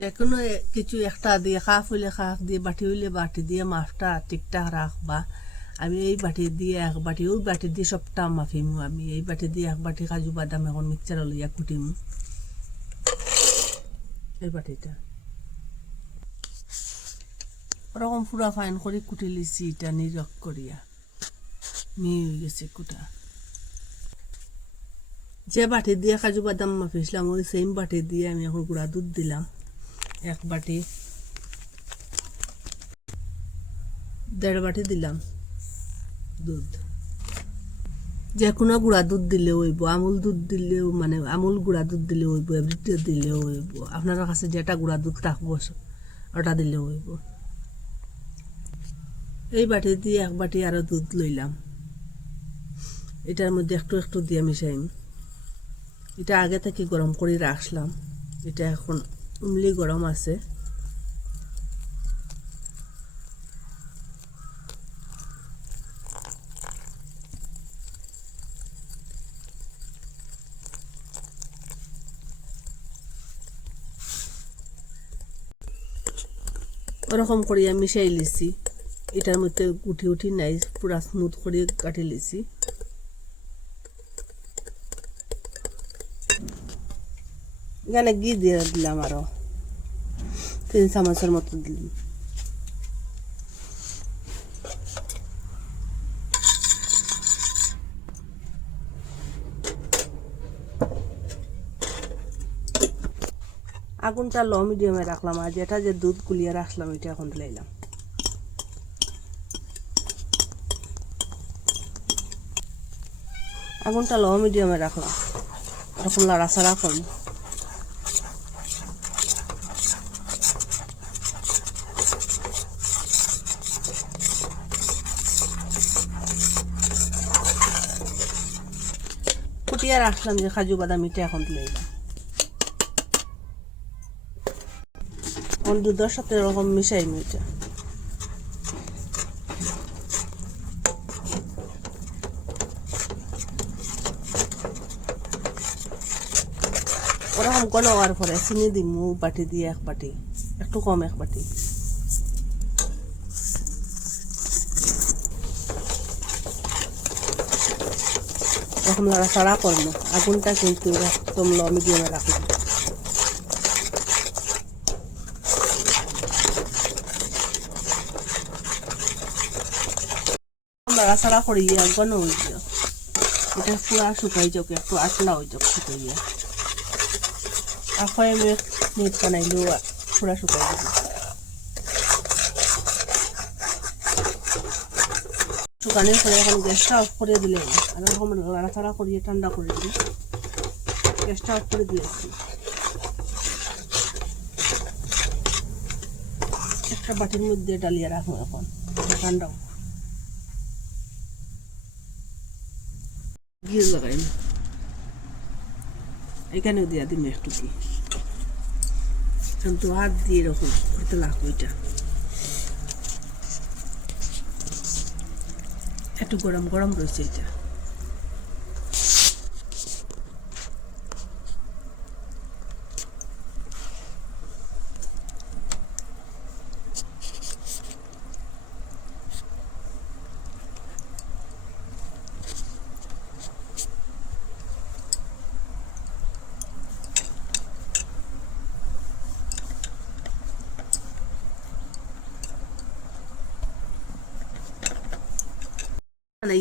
এখনও এ- কিছু একটা দিয়ে কাপ হইলে কাপ দিয়ে, বাটি হইলে বাটি দিয়ে মাপটা ঠিকঠাক রাখবা। আমি এই বাটি দিয়ে এক বাটি, ওই বাটি দিয়ে সবটা মাফিমু আমি। এই বাটি দিয়ে এক বাটি কাজু বাদাম এখন মিক্সচার লইয়া কুটিমু। এই বাটিটা। ওরকম পুরা ফাইন করে কুটি লিছি, এটা নিরক করিয়া। মি হয়ে গেছে কুটা। যে বাটি দিয়ে কাজু বাদাম মাফিছিলাম ওই সেম বাটি দিয়ে আমি এখন গুঁড়া দুধ দিলাম। এক বাটি দেড় বাটি দিলাম দুধ। যে কোনো গুঁড়া দুধ দিলে হইব, আমুল দুধ দিলেও মানে আমুল গুঁড়া দুধ দিলে হইব এভরিটা দিলেও হইব, আপনার কাছে যেটা গুঁড়া দুধ থাকব, ওটা দিলেও হইব। এই বাটি দিয়ে এক বাটি আরও দুধ লইলাম। এটার মধ্যে একটু একটু দিয়ে মিশাইম। এটা আগে থেকে গরম করে রাখলাম এটা এখন উমলি গরম আছে। ওরকম করিয়া মিশাই লিছি। এটার মধ্যে উঠি উঠি নাই পুরা স্মুথ করে কাটি লিছি। এখানে ঘি দিয়ে দিলাম আরও। তিন চামচের মতো দিলাম। আগুনটা লো মিডিয়ামে রাখলাম আর যেটা যে দুধ গুলিয়ে রাখলাম এটা এখন দিলাম। আগুনটা লো মিডিয়ামে রাখলাম। এখন লাড়াচাড়া করব। ফুটিয়ে রাখলাম যে কাজু বাদাম এটা এখন দিলাম। এখন দুধের সাথে এরকম মিশাই মিটা ওরকম ঘন হওয়ার পরে চিনি দিমু বাটি দিয়ে, এক বাটি, একটু কম এক বাটি। এরকম নাড়াচাড়া করব। আগুনটা কিন্তু একদম লো মিডিয়ামে রাখলাম নাড়াচাড়া করিয়া ঘন হয়ে যাও এটা পুরা শুকাই যাক, একটু আটলা হয়ে যাক শুকাইয়া। আর কয় মিনিট মিনিট বানাইলেও পুরা শুকাই যাবে। শুকানোর পরে এখন গ্যাসটা অফ করে দিলে আর এরকম নাড়াচাড়া করিয়ে ঠান্ডা করে দিলে গ্যাসটা অফ করে দিয়েছি। একটা বাটির মধ্যে ডালিয়ে রাখব এখন। ঠান্ডা। ঘি লাগাই এখানেও দিয়া দিন একটু কি হাত দিয়ে এরকম করতে লাগবো এটা একটু গরম গরম রয়েছে এটা।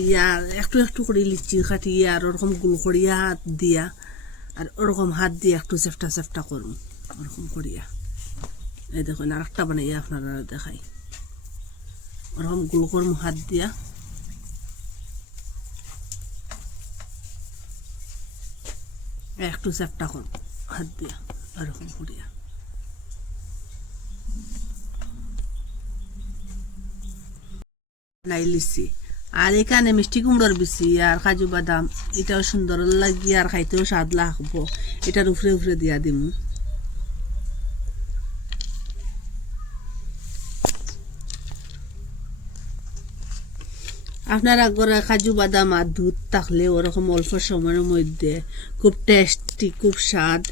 ইয়া একটু একটু করে লিচি কাটিয়ে আর ওরকম গুল করিয়া হাত দিয়া আর ওরকম হাত দিয়ে একটু চেষ্টা চেষ্টা করুন ওরকম করিয়া এই দেখুন আর একটা বানাইয়া আপনারা দেখাই ওরকম গুল করুন হাত দিয়া একটু চেষ্টা করুন হাত দিয়া ওরকম করিয়া নাই লিচি আর এখানে মিষ্টি কুমড়োর বিচি আর কাজু বাদাম, এটাও সুন্দর লাগি আর খাইতেও স্বাদ লাগবো। এটার উপরে উপরে দিয়া দিমু। আপনারা ঘরে কাজু বাদাম আর দুধ থাকলে ওরকম অল্প সময়ের মধ্যে খুব টেস্টি খুব স্বাদ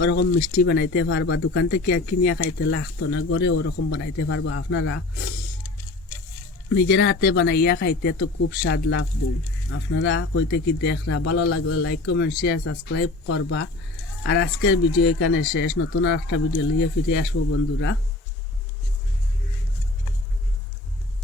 ওরকম মিষ্টি বানাইতে পারবা। দোকান থেকে কিনিয়া খাইতে লাগতো না ঘরে ওরকম বানাইতে পারবা আপনারা। নিজের হাতে বানাইয়া খাইতে তো খুব স্বাদ লাগবো। আপনারা কইতে কি দেখরা, ভালো লাগলে লাইক কমেন্ট শেয়ার সাবস্ক্রাইব করবা। আর আজকের ভিডিও এখানে শেষ। নতুন আর একটা ভিডিও লিয়ে ফিরে আসব বন্ধুরা।